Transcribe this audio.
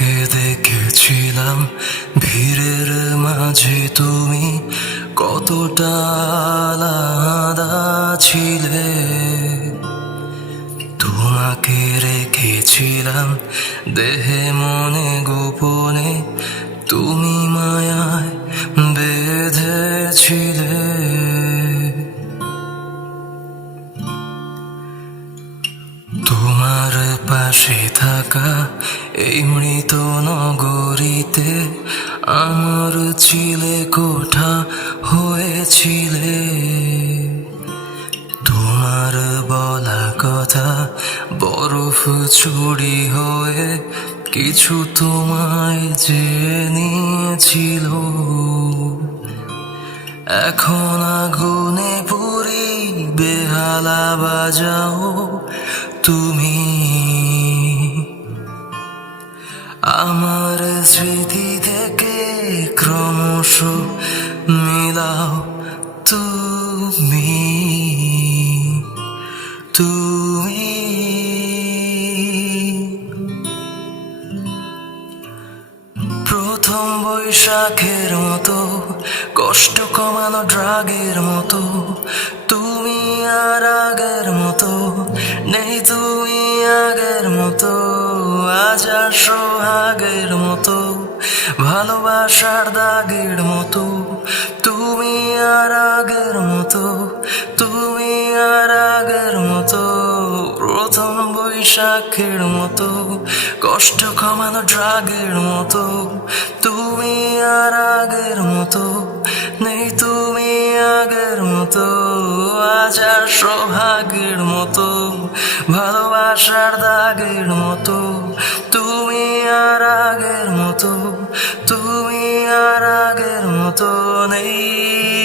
তোমাকে দেখেছিলাম ভিড়ের মাঝে তুমি কতটা আলাদা ছিলে। তোমাকে রেখেছিলাম দেহে মনে গো পাশে থাকা এই মৃত নগরীতে আমার ছিলে কোঠা হয়েছিলে। তোমার বলা কথা বরফ চুরি হয়ে কিছু তোমায় যে নিয়েছিল এখন আগুনে পুরি বেহালা বাজাও, তুমি ক্রমশ মিলাও তুমি তুমি। প্রথম বৈশাখের মতো, কষ্ট কমানো ড্রাগের মতো, তুমি আর আগের মতো, নেই তুমি আগের মতো। আজ আর সোহাগের মতো, ভালোবাসার দাগের মতো, তুমি আর আগের মতো, তুমি আর আগের মতো, প্রথম বৈশাখের মতো, কষ্ট কমানো ড্রাগের মতো, তুমি আর আগের মতো, নেই তুমি আগের মতো আজ আর সৌভাগ্যের মতো, ভালোবাসার দাগের মতো। তুমি আর আগের মতো তুমি আর আগের মতো নেই।